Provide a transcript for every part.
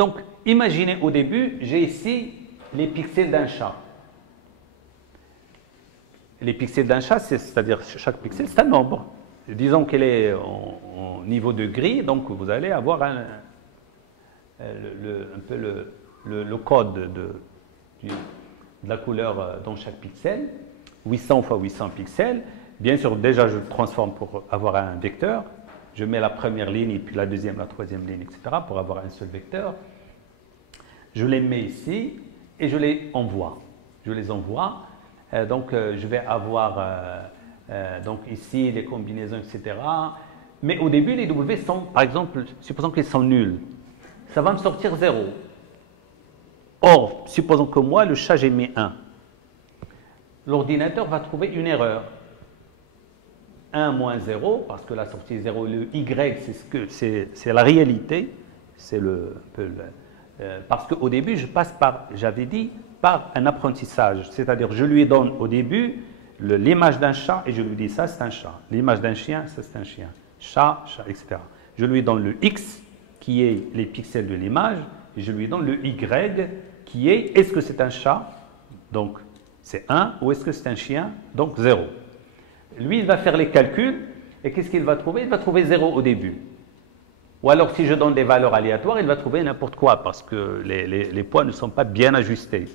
Donc, imaginez au début, j'ai ici les pixels d'un chat. Les pixels d'un chat, c'est-à-dire chaque pixel, c'est un nombre. Disons qu'elle est en niveau de gris, donc vous allez avoir un peu le code de la couleur dans chaque pixel, 800 fois 800 pixels. Bien sûr, déjà, je le transforme pour avoir un vecteur. Je mets la première ligne, et puis la deuxième, la troisième ligne, etc., pour avoir un seul vecteur. Je les mets ici et je les envoie. Je les envoie. Donc, je vais avoir donc ici les combinaisons, etc. Mais au début, les W sont, par exemple, supposons qu'ils sont nuls. Ça va me sortir 0. Or, supposons que moi, le chat, j'ai mis 1. L'ordinateur va trouver une erreur. 1 moins 0, parce que la sortie 0, le Y, c'est la réalité. C'est parce qu'au début, je passe par, j'avais dit, par un apprentissage. C'est-à-dire, je lui donne au début l'image d'un chat et je lui dis ça, c'est un chat. L'image d'un chien, ça, c'est un chien. Chat, chat, etc. Je lui donne le X, qui est les pixels de l'image, et je lui donne le Y, qui est-ce que c'est un chat? Donc, c'est 1, ou est-ce que c'est un chien? Donc, 0. Lui, il va faire les calculs, et qu'est-ce qu'il va trouver? Il va trouver 0 au début. Ou alors, si je donne des valeurs aléatoires, il va trouver n'importe quoi, parce que les poids ne sont pas bien ajustés.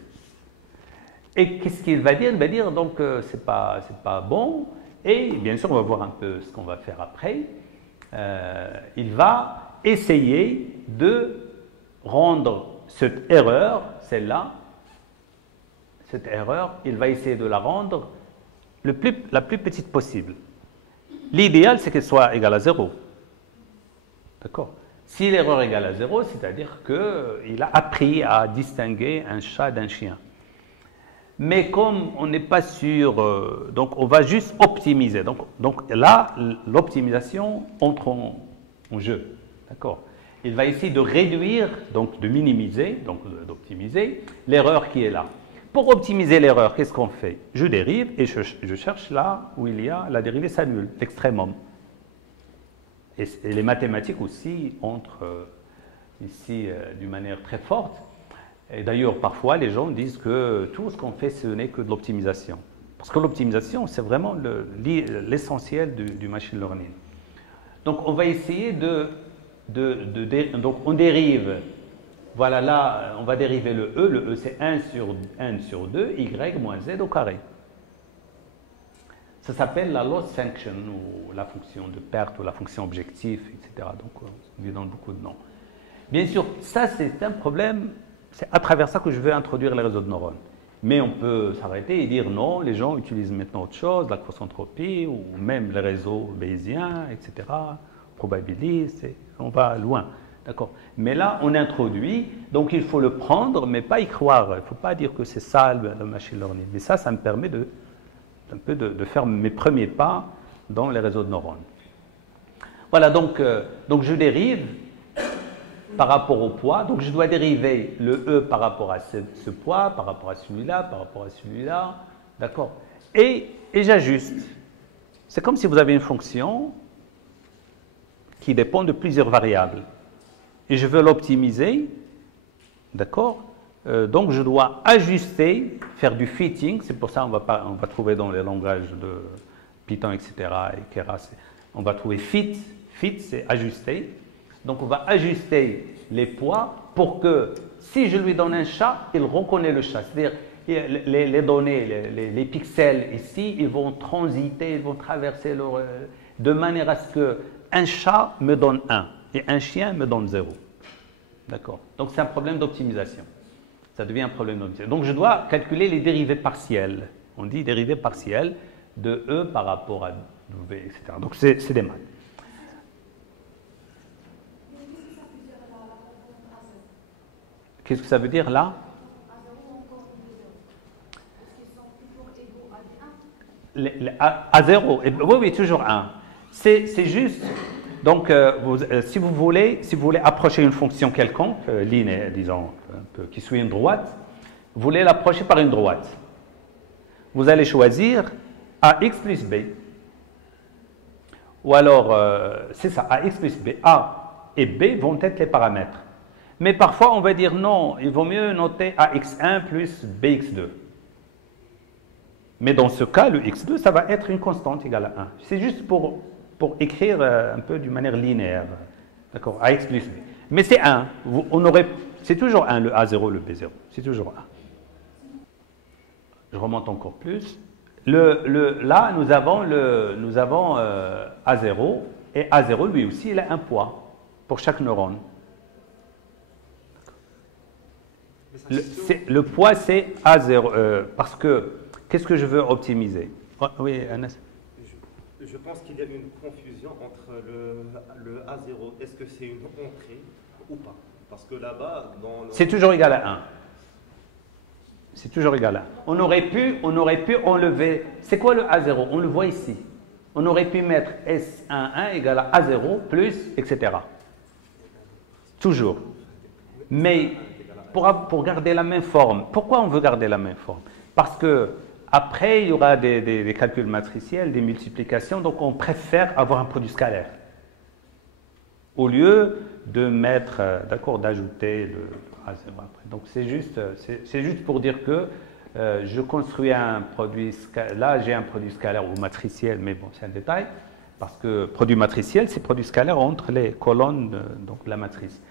Et qu'est-ce qu'il va dire? Il va dire, donc, c'est pas bon, et bien sûr, on va voir un peu ce qu'on va faire après. Il va essayer de rendre cette erreur, celle-là, cette erreur, il va essayer de la rendre la plus petite possible. L'idéal, c'est qu'elle soit égale à 0. D'accord? Si l'erreur est égale à 0, c'est-à-dire qu'il a appris à distinguer un chat d'un chien. Mais comme on n'est pas sûr, donc on va juste optimiser. Donc là, l'optimisation entre en jeu. D'accord? Il va essayer de réduire, donc de minimiser, donc d'optimiser l'erreur qui est là. Pour optimiser l'erreur, qu'est-ce qu'on fait? Je dérive et je cherche là où il y a la dérivée s'annule, l'extrémum. Et les mathématiques aussi entrent ici d'une manière très forte. Et d'ailleurs, parfois, les gens disent que tout ce qu'on fait, ce n'est que de l'optimisation. Parce que l'optimisation, c'est vraiment l'essentiel du machine learning. Donc, on va essayer donc, on dérive. Voilà, là, on va dériver le E. Le E, c'est 1 sur 2, Y moins Z au carré. Ça s'appelle la loss function, ou la fonction de perte, ou la fonction objectif, etc. Donc, on lui donne beaucoup de noms. Bien sûr, ça, c'est un problème. C'est à travers ça que je veux introduire les réseaux de neurones. Mais on peut s'arrêter et dire non, les gens utilisent maintenant autre chose, la cross-entropie, ou même les réseaux bayésiens, etc., probabilistes, on va loin. D'accord. Mais là, on introduit, donc il faut le prendre, mais pas y croire. Il ne faut pas dire que c'est ça le machine learning. Mais ça me permet un peu de faire mes premiers pas dans les réseaux de neurones. Voilà, donc je dérive par rapport au poids. Donc je dois dériver le E par rapport à ce poids, par rapport à celui-là, par rapport à celui-là. D'accord. Et j'ajuste. C'est comme si vous avez une fonction qui dépend de plusieurs variables. Et je veux l'optimiser. D'accord. Donc je dois ajuster, faire du fitting. C'est pour ça qu'on va trouver dans les langages de Python, etc. et Keras, on va trouver fit. Fit, c'est ajuster. Donc, on va ajuster les poids pour que, si je lui donne un chat, il reconnaît le chat. C'est-à-dire, les données, les pixels ici, ils vont transiter, ils vont traverser de manière à ce qu'un chat me donne 1 et un chien me donne 0. D'accord? Donc, c'est un problème d'optimisation. Ça devient un problème d'optimisation. Donc, je dois calculer les dérivées partielles. On dit dérivées partielles de E par rapport à W, etc. Donc, c'est des maths. Qu'est-ce que ça veut dire là? À 0, oui, toujours 1. C'est juste, donc si vous voulez approcher une fonction quelconque, linéaire, disons, un peu, qui suit une droite, vous voulez l'approcher par une droite. Vous allez choisir AX plus B. Ou alors, c'est ça, AX plus B. A et B vont être les paramètres. Mais parfois, on va dire non, il vaut mieux noter AX1 plus BX2. Mais dans ce cas, le x2, ça va être une constante égale à 1. C'est juste pour écrire un peu d'une manière linéaire. D'accord, AX plus B. Mais c'est 1. C'est toujours 1, le A0, le B0. C'est toujours 1. Je remonte encore plus. Là, nous avons A0. Et A0, lui aussi, il a un poids pour chaque neurone. Le poids, c'est A0. Parce que, qu'est-ce que je veux optimiser? Oh, oui, Anas. Je pense qu'il y a une confusion entre le A0. Est-ce que c'est une entrée ou pas? Parce que là-bas, c'est toujours égal à 1. C'est toujours égal à 1. On aurait pu enlever. C'est quoi le A0? On le voit ici. On aurait pu mettre S11 égale à A0 plus, etc. Toujours. Mais pour garder la même forme, pourquoi on veut garder la même forme? Parce que après, il y aura des calculs matriciels, des multiplications, donc on préfère avoir un produit scalaire. Au lieu de mettre, d'accord, d'ajouter le A0 après. Donc c'est juste pour dire que je construis un produit scalaire. Là, j'ai un produit scalaire ou matriciel, mais bon, c'est un détail. Parce que produit matriciel, c'est produit scalaire entre les colonnes de la matrice.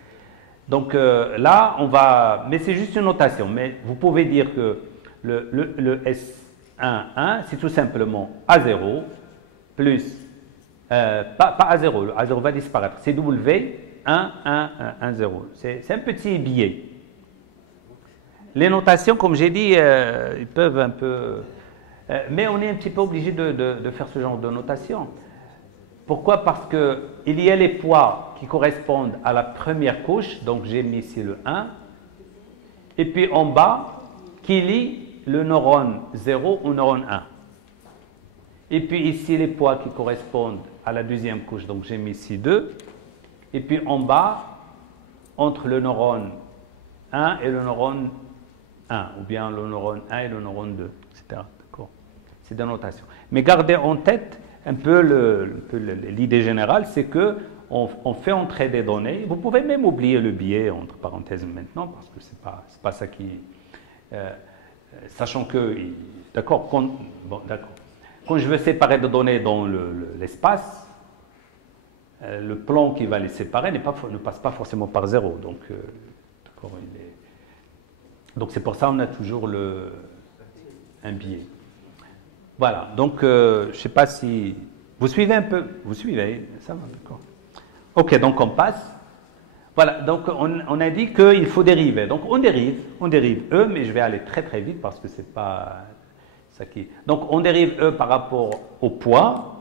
Donc là, on va. Mais c'est juste une notation. Mais vous pouvez dire que le S11, c'est tout simplement A0 plus. Pas A0, le A0 va disparaître. C'est W 1, 1, 1, 0. C'est un petit billet. Les notations, comme j'ai dit, ils peuvent un peu. Mais on est un petit peu obligé de faire ce genre de notation. Pourquoi? Parce qu'il y a les poids qui correspondent à la première couche, donc j'ai mis ici le 1, et puis en bas, qui lie le neurone 0 au neurone 1. Et puis ici, les poids qui correspondent à la deuxième couche, donc j'ai mis ici 2, et puis en bas, entre le neurone 1 et le neurone 1, ou bien le neurone 1 et le neurone 2, etc. C'est des notations. Mais gardez en tête un peu l'idée générale, c'est qu'on fait entrer des données. Vous pouvez même oublier le biais entre parenthèses maintenant, parce que ce n'est pas ça qui... sachant que, d'accord, quand je veux séparer des données dans l'espace, le plan qui va les séparer ne passe pas forcément par 0. Donc, donc c'est pour ça qu'on a toujours un biais. Voilà, donc je ne sais pas si... Vous suivez un peu? Vous suivez? Ça va, d'accord. Ok, donc on passe. Voilà, donc on a dit qu'il faut dériver. Donc on dérive E, mais je vais aller très très vite parce que ce n'est pas ça qui... Donc on dérive E par rapport au poids,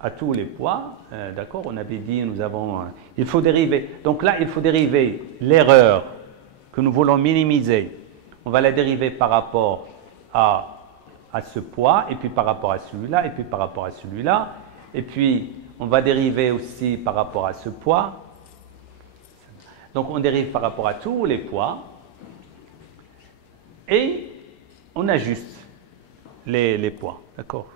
à tous les poids, d'accord? On avait dit, il faut dériver. Donc là, il faut dériver l'erreur que nous voulons minimiser. On va la dériver par rapport à ce poids, et puis par rapport à celui-là, et puis par rapport à celui-là. Et puis, on va dériver aussi par rapport à ce poids. Donc, on dérive par rapport à tous les poids. Et on ajuste les poids. D'accord?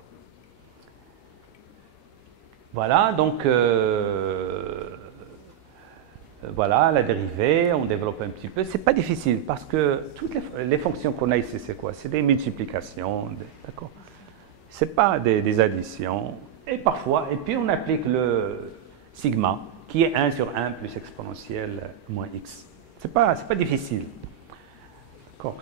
Voilà, donc, voilà la dérivée, on développe un petit peu. Ce n'est pas difficile parce que toutes les fonctions qu'on a ici, c'est quoi? C'est des multiplications, d'accord? Ce n'est pas des additions. Et parfois, et puis on applique le sigma, qui est 1 sur 1 plus exponentielle moins x. Ce n'est pas difficile. D'accord?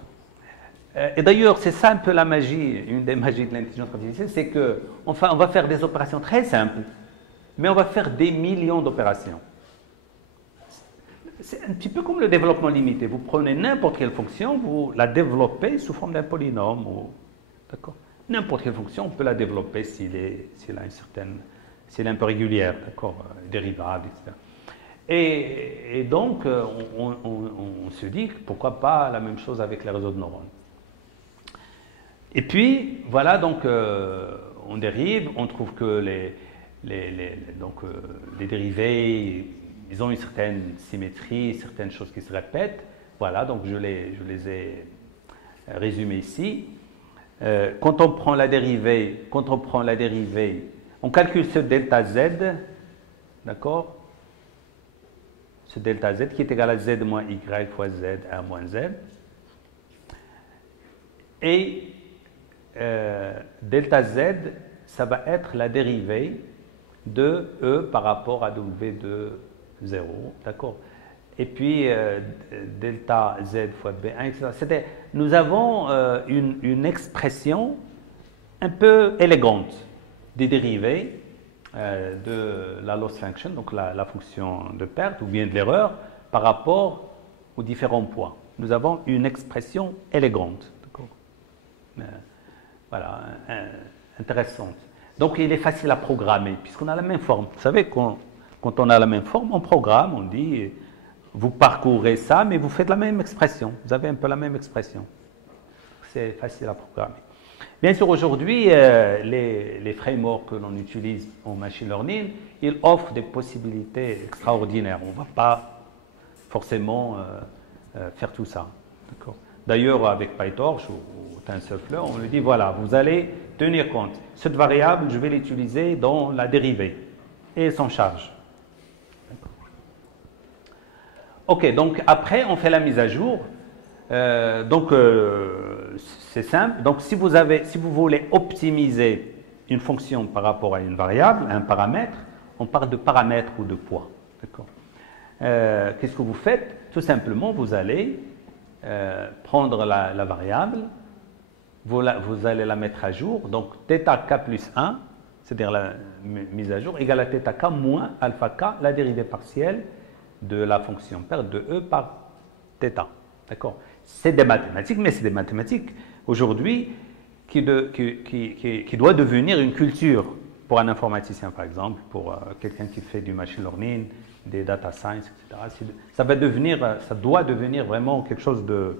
Et d'ailleurs, c'est ça un peu la magie, une des magies de l'intelligence artificielle, c'est qu'on va faire des opérations très simples, mais on va faire des millions d'opérations. C'est un petit peu comme le développement limité. Vous prenez n'importe quelle fonction, vous la développez sous forme d'un polynôme. D'accord? N'importe quelle fonction, on peut la développer s'il est un peu régulière, d'accord, dérivable, etc. Et donc, on se dit, pourquoi pas la même chose avec les réseaux de neurones. Et puis, voilà, donc, on dérive, on trouve que les dérivés, ils ont une certaine symétrie, certaines choses qui se répètent. Voilà, donc je les ai résumées ici. Quand on prend la dérivée, on calcule ce delta z, d'accord? ce delta z qui est égal à z moins y fois z, 1 moins z. Et delta z, ça va être la dérivée de E par rapport à W de 0, d'accord? Et puis delta z fois B1, etc. Nous avons une expression un peu élégante des dérivées de la loss function, donc la fonction de perte ou bien de l'erreur, par rapport aux différents points. Nous avons une expression élégante, d'accord? Voilà, intéressante. Donc il est facile à programmer, puisqu'on a la même forme. Vous savez, quand on a la même forme, on programme, on dit, vous parcourez ça, mais vous faites la même expression. Vous avez un peu la même expression. C'est facile à programmer. Bien sûr, aujourd'hui, les frameworks que l'on utilise en machine learning, ils offrent des possibilités extraordinaires. On ne va pas forcément faire tout ça. D'ailleurs, avec PyTorch ou TensorFlow, on lui dit, voilà, vous allez tenir compte. Cette variable, je vais l'utiliser dans la dérivée et son charge. OK, donc après, on fait la mise à jour. C'est simple. Donc, si vous voulez optimiser une fonction par rapport à une variable, un paramètre, on parle de paramètre ou de poids. D'accord. Qu'est-ce que vous faites? Tout simplement, vous allez prendre la variable, vous allez la mettre à jour. Donc, θk plus 1, c'est-à-dire la mise à jour, égale à θk moins alpha k, la dérivée partielle de la fonction perte de E par θ. D'accord? C'est des mathématiques, mais c'est des mathématiques aujourd'hui qui doit devenir une culture pour un informaticien, par exemple, pour quelqu'un qui fait du machine learning, des data science, etc. Ça doit devenir vraiment quelque chose de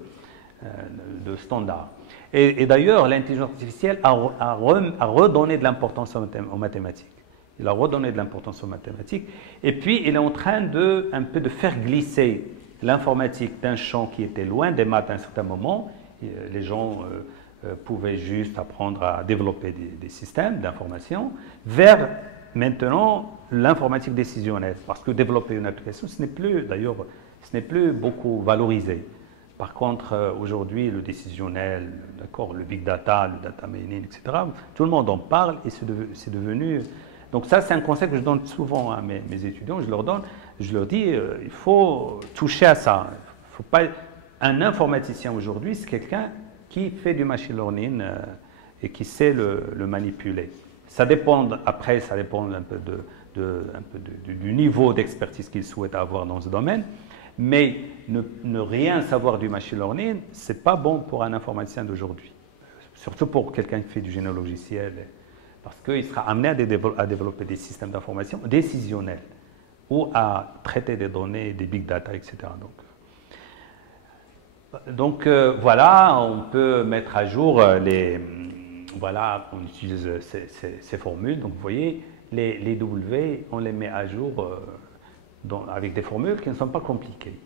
standard. Et d'ailleurs, l'intelligence artificielle a redonné de l'importance aux mathématiques. Il a redonné de l'importance aux mathématiques. Et puis, il est en train un peu de faire glisser l'informatique d'un champ qui était loin des maths à un certain moment. Les gens pouvaient juste apprendre à développer des systèmes d'information vers maintenant l'informatique décisionnelle. Parce que développer une application, ce n'est plus beaucoup valorisé. Par contre, aujourd'hui, le décisionnel, d'accord, le big data, le data mining, etc., tout le monde en parle et c'est devenu... Donc ça, c'est un conseil que je donne souvent à mes étudiants. Je leur dis, il faut toucher à ça. Faut pas... Un informaticien aujourd'hui, c'est quelqu'un qui fait du machine learning et qui sait le manipuler. Ça dépend un peu du niveau d'expertise qu'il souhaite avoir dans ce domaine. Mais ne rien savoir du machine learning, ce n'est pas bon pour un informaticien d'aujourd'hui. Surtout pour quelqu'un qui fait du génie logiciel. Parce qu'il sera amené à développer des systèmes d'information décisionnels ou à traiter des données, des big data, etc. Donc voilà, on peut mettre à jour voilà, on utilise ces formules. Donc vous voyez, les W, on les met à jour avec des formules qui ne sont pas compliquées.